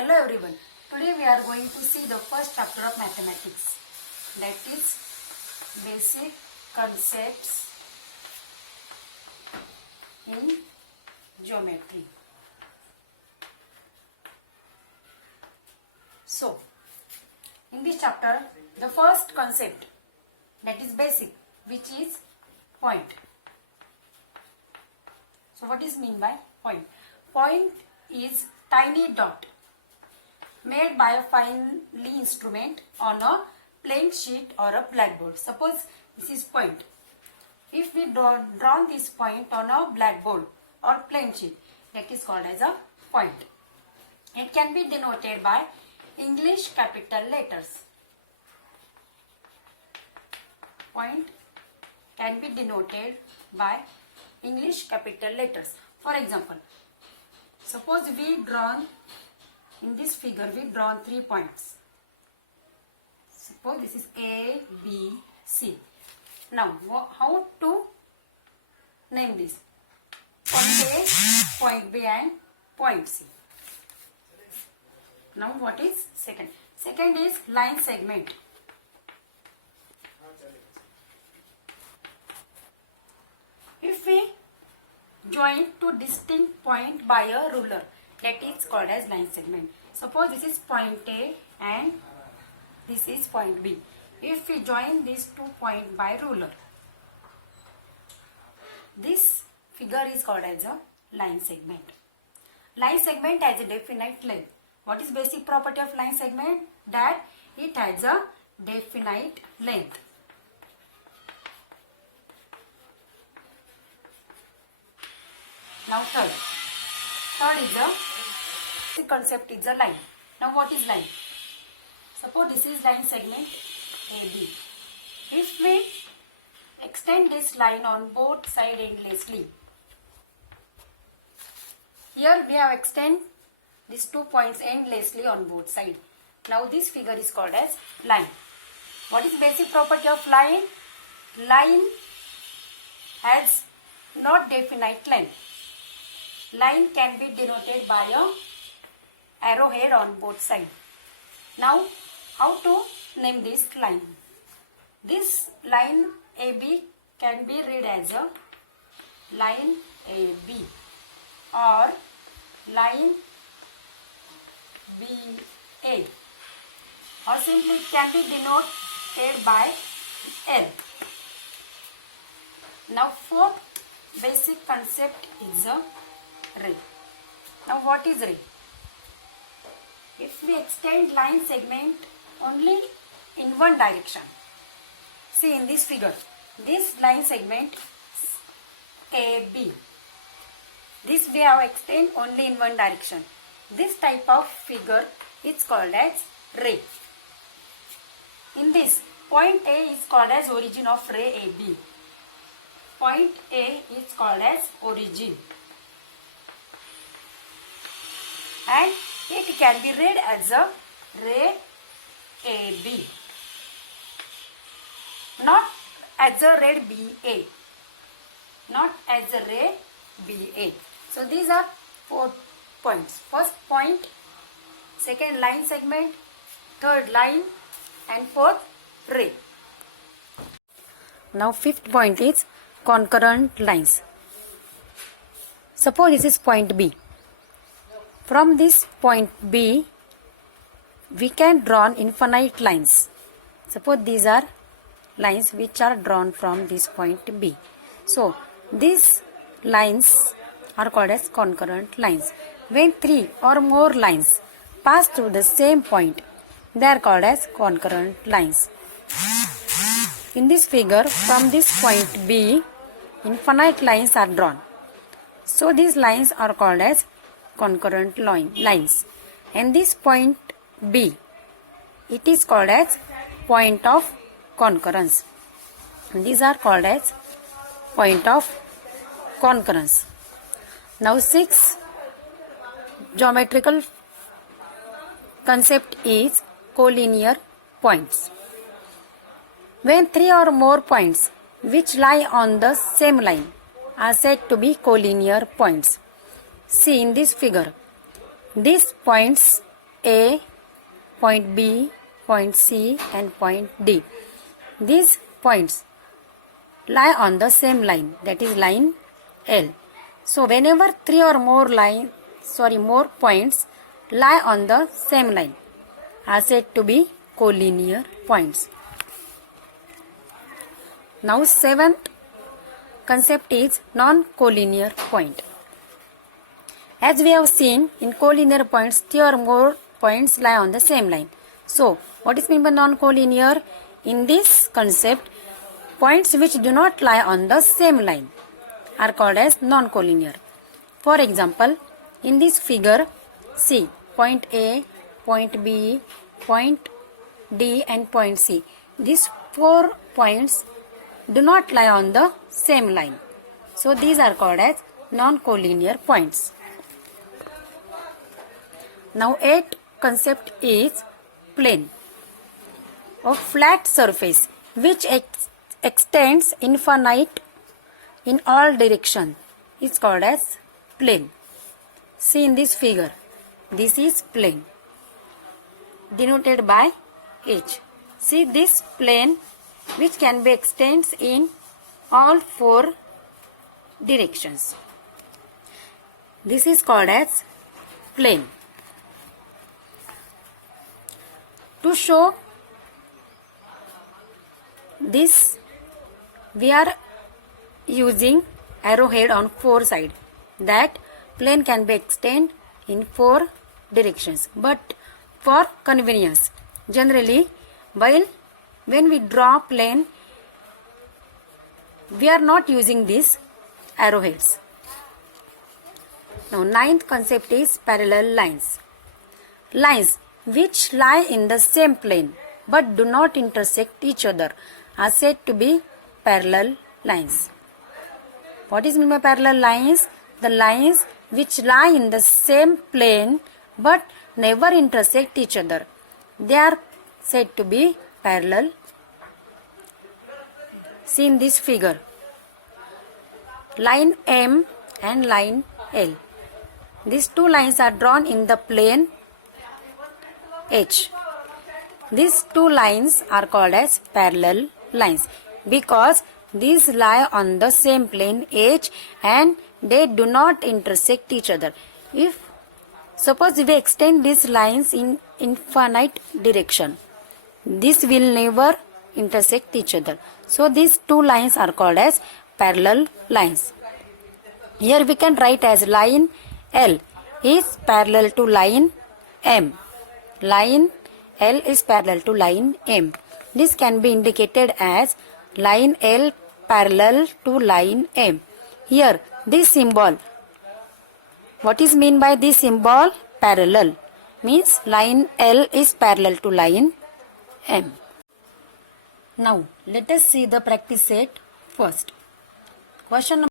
Hello everyone. Today we are going to see the first chapter of mathematics, that is basic concepts in geometry. So, in this chapter, the first concept, that is basic, which is point. So what is mean by point? Point is tiny dot made by a finely instrument on a plain sheet or a blackboard. Suppose this is point. If we draw this point on a blackboard or plain sheet, that is called as a point. It can be denoted by English capital letters. Point can be denoted by English capital letters. For example, suppose in this figure we drawn 3 points. Suppose this is A, B, C. Now how to name this? Point A, point B and point C. Now what is second? Second is line segment. If we join two distinct points by a ruler, that is called as line segment. Suppose this is point A and this is point B. If we join these 2 points by ruler, this figure is called as a line segment. Line segment has a definite length. What is basic property of line segment? That it has a definite length. Now third is the concept is a line. Now what is line? Suppose this is line segment AB. If we extend this line on both sides endlessly, here we have extend these 2 points endlessly on both sides. Now this figure is called as line. What is basic property of line? Line has not definite length. Line can be denoted by a arrowhead on both sides. Now, how to name this line? This line AB can be read as a line AB or line BA, or simply it can be denoted by L. Now, fourth basic concept is a ray. Now what is ray? If we extend line segment only in one direction, see in this figure, this line segment AB, this we have extend only in one direction. This type of figure is called as ray. In this, point A is called as origin of ray AB. Point A is called as origin, and it can be read as a ray AB, not as a ray BA, not as a ray BA. So these are 4 points. First point, second line segment, third line, and fourth ray. Now fifth point is concurrent lines. Suppose this is point B. From this point B, we can draw infinite lines. Suppose these are lines which are drawn from this point B. So, these lines are called as concurrent lines. When 3 or more lines pass through the same point, they are called as concurrent lines. In this figure, from this point B, infinite lines are drawn. So, these lines are called as concurrent lines. And this point B, it is called as point of concurrence. These are called as point of concurrence. Now sixth geometrical concept is collinear points. When 3 or more points which lie on the same line are said to be collinear points. See in this figure, these points A, point B, point C and point D. These points lie on the same line, that is line L. So whenever three or more points lie on the same line are said to be collinear points. Now seventh concept is non-collinear point. As we have seen, in collinear points, three or more points lie on the same line. So, what is meant by non-collinear? In this concept, points which do not lie on the same line are called as non-collinear. For example, in this figure, see point A, point B, point D and point C. These 4 points do not lie on the same line. So, these are called as non-collinear points. Now, 8th concept is plane. A flat surface which extends infinite in all directions is called as plane. See in this figure, this is plane denoted by H. See this plane which can be extends in all 4 directions. This is called as plane. To show this, we are using arrowhead on 4 sides. That plane can be extended in 4 directions. But for convenience, generally, when we draw plane, we are not using these arrowheads. Now, 9th concept is parallel lines. Lines which lie in the same plane but do not intersect each other are said to be parallel lines. What is meant by parallel lines? The lines which lie in the same plane but never intersect each other. They are said to be parallel. See in this figure, line M and line L. These 2 lines are drawn in the plane H. These 2 lines are called as parallel lines because these lie on the same plane H and they do not intersect each other. If suppose we extend these lines in infinite direction, this will never intersect each other. So these 2 lines are called as parallel lines. Here we can write as line L is parallel to line M. Line L is parallel to line M. This can be indicated as line L parallel to line M. Here, this symbol, what is meant by this symbol? Parallel. Means line L is parallel to line M. Now, let us see the practice set first. Question number